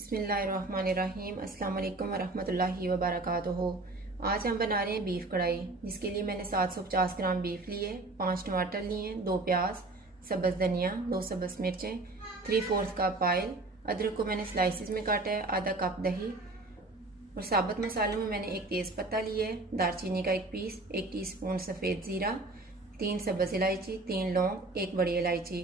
बिस्मिल्लाहिर्रहमानिर्रहीम। अस्सलाम वालेकुम वरहमतुल्लाहि वबरकातुहू। आज हम बना रहे हैं बीफ कढ़ाई, जिसके लिए मैंने 750 ग्राम बीफ लिए, 5 टमाटर लिए, 2 प्याज, सब्ज़ धनिया, 2 सब्ज़ मिर्चें, 3/4 कप ऑयल, अदरक को मैंने स्लाइसिस में काटा है, आधा कप दही और साबुत मसालों में मैंने एक तेज़ पत्ता लिया है, दालचीनी का एक पीस, 1 टीस्पून सफ़ेद ज़ीरा, 3 सब्ज़ इलायची, 3 लौंग, 1 बड़ी इलायची,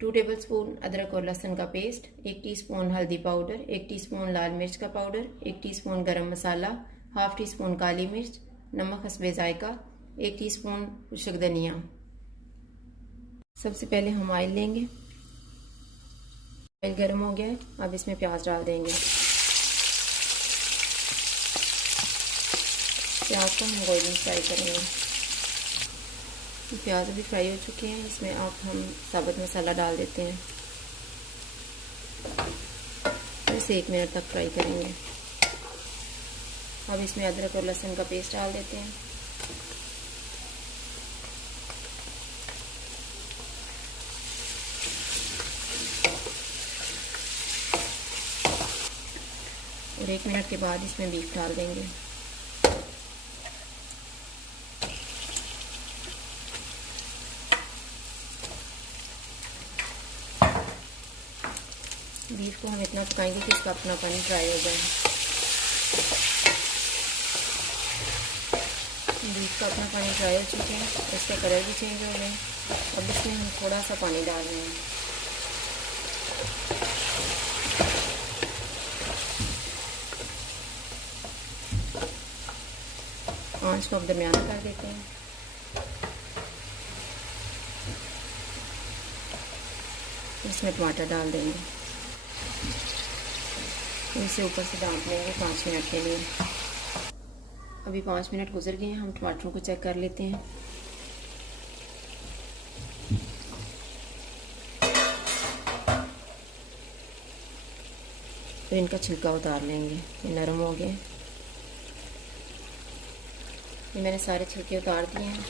2 टेबलस्पून अदरक और लहसुन का पेस्ट, 1 टीस्पून हल्दी पाउडर, 1 टीस्पून लाल मिर्च का पाउडर, 1 टीस्पून गरम मसाला, हाफ टीस्पून काली मिर्च, नमक हस्बे जायका, 1 टीस्पून खुशक धनिया। सबसे पहले हम ऑयल लेंगे। ऑयल गर्म हो गया है, अब इसमें प्याज डाल देंगे। प्याज को हम गोल्डन फ्राई करेंगे। प्याज अभी फ्राई हो चुके हैं, इसमें आप हम साबुत मसाला डाल देते हैं और इसे 1 मिनट तक फ्राई करेंगे। अब इसमें अदरक और लहसुन का पेस्ट डाल देते हैं। और 1 मिनट के बाद इसमें बीफ डाल देंगे। बीफ को हम इतना पकाएंगे कि इसका अपना पानी ड्राई हो जाए। बीफ का अपना पानी ड्राई हो चुके हैं, इसका कलर भी चेंज हो गया। अब इसमें हम थोड़ा सा पानी डाल रहे हैं। आंच को अब दरमियाना कर देते हैं। इसमें टमाटर डाल देंगे, इसे ऊपर से ढाँप लेंगे 5 मिनट के लिए। अभी 5 मिनट गुजर गए हैं, हम टमाटरों को चेक कर लेते हैं। तो इनका छिलका उतार लेंगे, ये नरम हो गए। ये मैंने सारे छिलके उतार दिए हैं।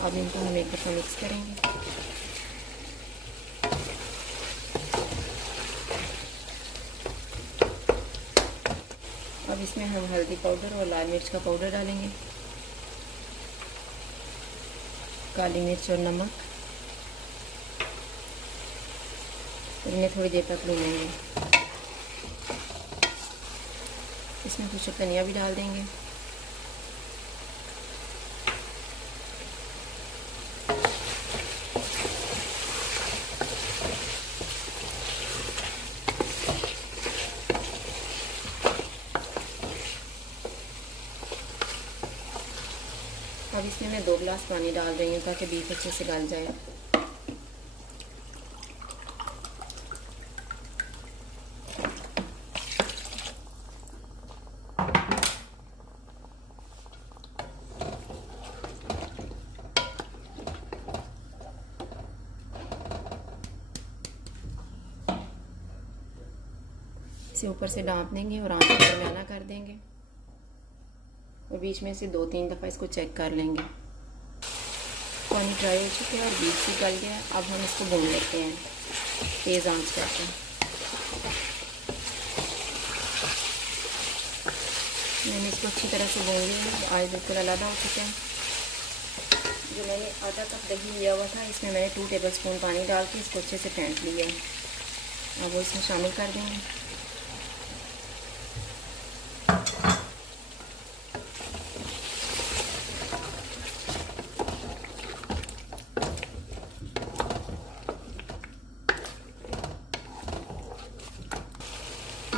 अब इनको हम एक दफ़ा मिक्स करेंगे। अब इसमें हम हल्दी पाउडर और लाल मिर्च का पाउडर डालेंगे, काली मिर्च और नमक, और इन्हें थोड़ी देर तक भूनेंगे। इसमें कुछ धनिया भी डाल देंगे। अब इसमें मैं 2 गिलास पानी डाल रही हूँ ताकि बीफ अच्छे से गल जाए। इसे ऊपर से ढाँप देंगे और आंच को दरमियाना कर देंगे और बीच में से 2-3 दफ़ा इसको चेक कर लेंगे। पानी ड्राई हो चुका है और बीफ भी गल गया है। अब हम इसको भून लेते हैं तेज़ आंच करके। मैंने इसको अच्छी तरह से भून लिया है। ऑयल बिल्कुल अलग हो चुका है। जो मैंने आधा कप दही लिया हुआ था, इसमें मैंने 2 टेबलस्पून पानी डाल के इसको अच्छे से फेंट लिया है। अब वो इसमें शामिल कर देंगे।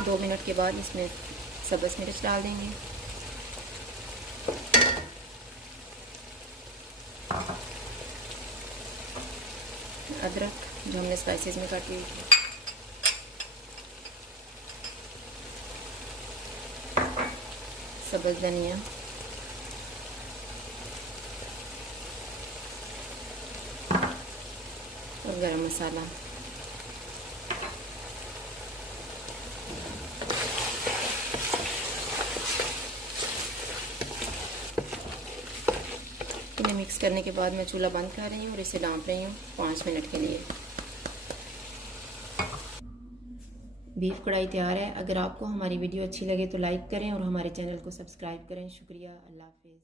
दो मिनट के बाद इसमें सब्ज़ मिर्च डाल देंगे, अदरक जो हमने स्पाइसेस में काटी हुई थी, सब्ज़ धनिया, और गरम मसाला। इन्हें मिक्स करने के बाद मैं चूल्हा बंद कर रही हूँ और इसे ढाँप रही हूँ 5 मिनट के लिए। बीफ कढ़ाई तैयार है। अगर आपको हमारी वीडियो अच्छी लगे तो लाइक करें और हमारे चैनल को सब्सक्राइब करें। शुक्रिया। अल्लाह हाफिज़।